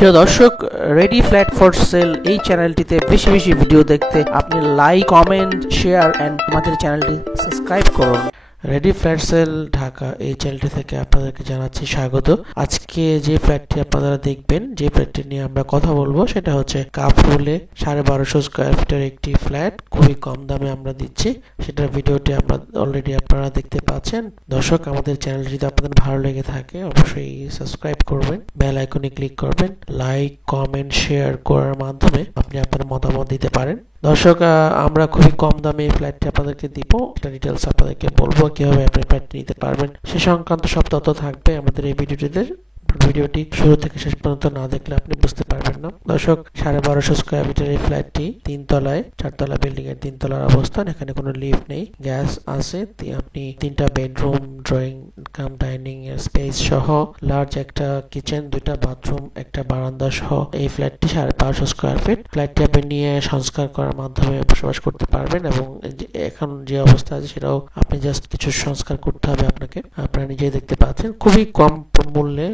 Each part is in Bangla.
প্রিয় দর্শক, রেডি ফ্ল্যাট ফর সেল এই চ্যানেলটিতে বেশি বেশি ভিডিও দেখতে আপনি লাইক, কমেন্ট, শেয়ার এন্ড আমাদের চ্যানেলটি সাবস্ক্রাইব করুন। রেডি ফ্ল্যাট সেল ঢাকা এই চ্যানেলটি থেকে আপনাদেরকে জানাচ্ছি স্বাগত। আজকে যে ফ্ল্যাটটি আপনারা দেখবেন, যে ফ্ল্যাটটি নিয়ে আমরা কথা বলবো, সেটা হচ্ছে কাফরুলে 1250 স্কয়ার ফিটের একটি ফ্ল্যাট। খুবই কম দামে আমরা দিচ্ছি, সেটার ভিডিওটি আমরা অলরেডি আপনারা দেখতে পাচ্ছেন। দর্শক, আমাদের চ্যানেলটি যদি আপনাদের ভালো লেগে থাকে অবশ্যই সাবস্ক্রাইব করবেন, বেল আইকনে ক্লিক করবেন, লাইক, কমেন্ট, শেয়ার করার মাধ্যমে আপনি আপনার মতামত দিতে পারেন। দর্শক, আমরা খুবই কম দামে এই ফ্ল্যাটটি আপনাদেরকে দিব। এটা ডিটেলস আপনাদেরকে বলবো, কিভাবে আপনি ফ্ল্যাটটি নিতে পারবেন সে সংক্রান্ত সব তথ্য থাকবে আমাদের এই ভিডিওটিতে। ভিডিওটি শুরু থেকে শেষ পর্যন্ত না দেখলে আপনি বুঝতে পারবেন না। দর্শক, 1250 স্কয়ার ফিটের এই ফ্ল্যাটটি 3 তলায়, 4 তলা বিল্ডিং এর 3 তলার অবস্থান। এখানে কোনো লিফট নেই, গ্যাস আছে। আপনি 3টা বেডরুম, ড্রয়িং কাম ডাইনিং এর স্পেস সহ লার্জ একটা কিচেন, 2টা বাথরুম, একটা বারান্দা সহ এই ফ্ল্যাটটি 1250 স্কয়ার ফিট। ফ্ল্যাটটি আপনি নিয়ে সংস্কার করার মাধ্যমে বসবাস করতে পারবেন এবং এখন যে অবস্থা আছে সেটাও আপনি জাস্ট কিছু সংস্কার করতে হবে আপনাকে। আপনারা নিজেই দেখতে পাচ্ছেন খুবই কম মূল্যে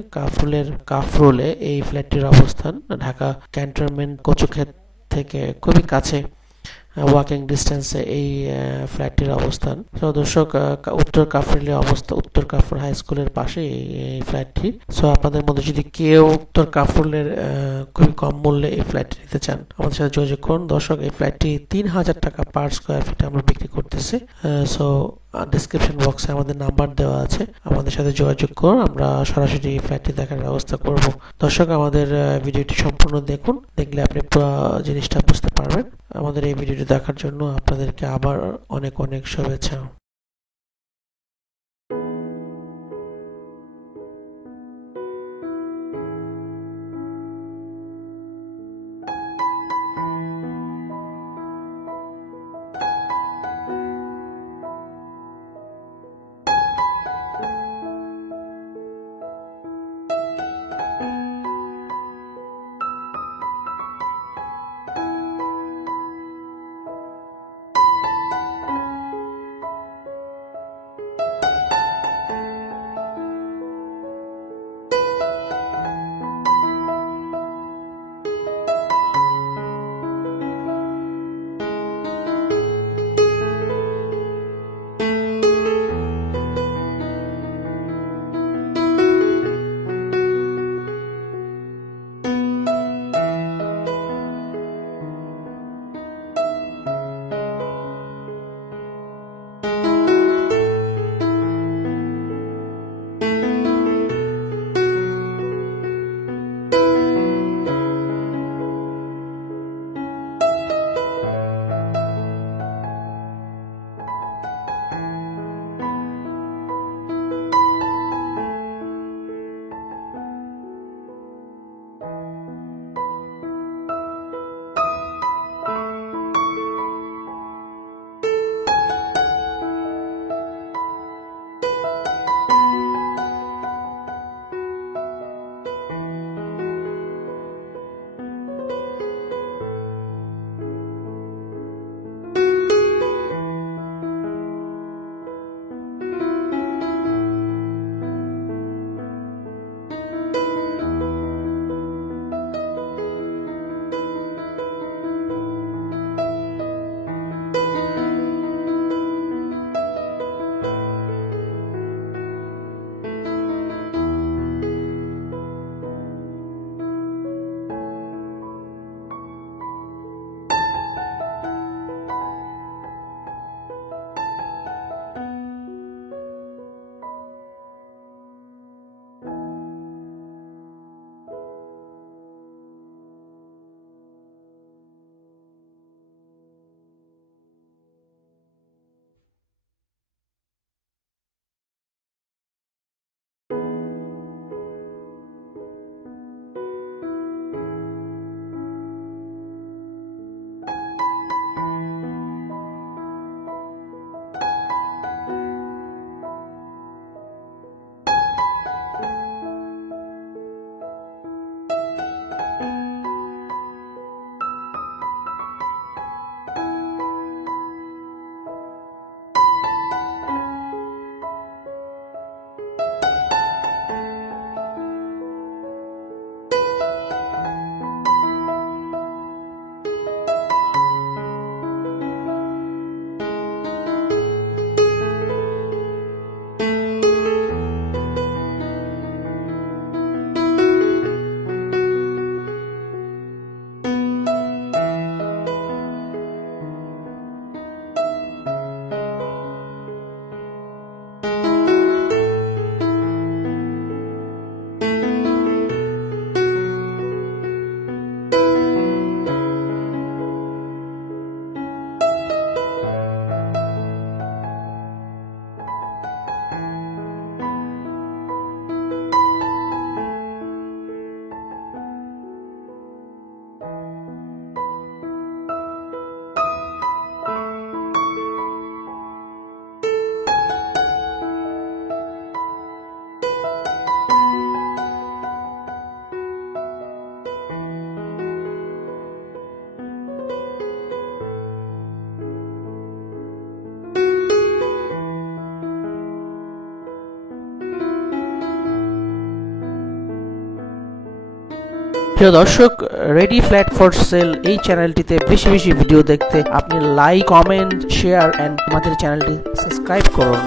কাফরুলে এই ফ্ল্যাটটির অবস্থান। ঢাকা ক্যান্টনমেন্ট কচুক্ষেত থেকে খুবই কাছে, ওয়াকিং ডিস্টেন্সে এই ফ্ল্যাটটির অবস্থান। তো দর্শক, উত্তর কাফরুলে অবস্থা, উত্তর কাফরুল হাই স্কুলের পাশে এই ফ্ল্যাটটি। সো আপনাদের মধ্যে যদি কেউ উত্তর কাফরুলের খুবই কম মূল্যে এই ফ্ল্যাটটি নিতে চান, আমাদের সাথে যোগাযোগ করুন। দর্শক, এই ফ্ল্যাটটি 3000 টাকা পার স্কয়ার ফিট আমরা বিক্রি করতেছি। সো ডেসক্রিপশন বক্সে আমাদের নাম্বার দেওয়া আছে, আমাদের সাথে যোগাযোগ করুন, আমরা সরাসরি ফ্ল্যাটটি দেখার ব্যবস্থা করব। দর্শক, আমাদের ভিডিওটি সম্পূর্ণ দেখুন, দেখলে আপনি পুরো জিনিসটা বুঝতে পারবেন। আমাদের এই ভিডিওটি দেখার জন্য আপনাদেরকে আবার অনেক অনেক শুভেচ্ছা। প্রিয় দর্শক, রেডি ফ্ল্যাট ফর সেল এই চ্যানেলটিতে বেশি বেশি ভিডিও দেখতে আপনি লাইক, কমেন্ট, শেয়ার এন্ড আমাদের চ্যানেলটি সাবস্ক্রাইব করুন।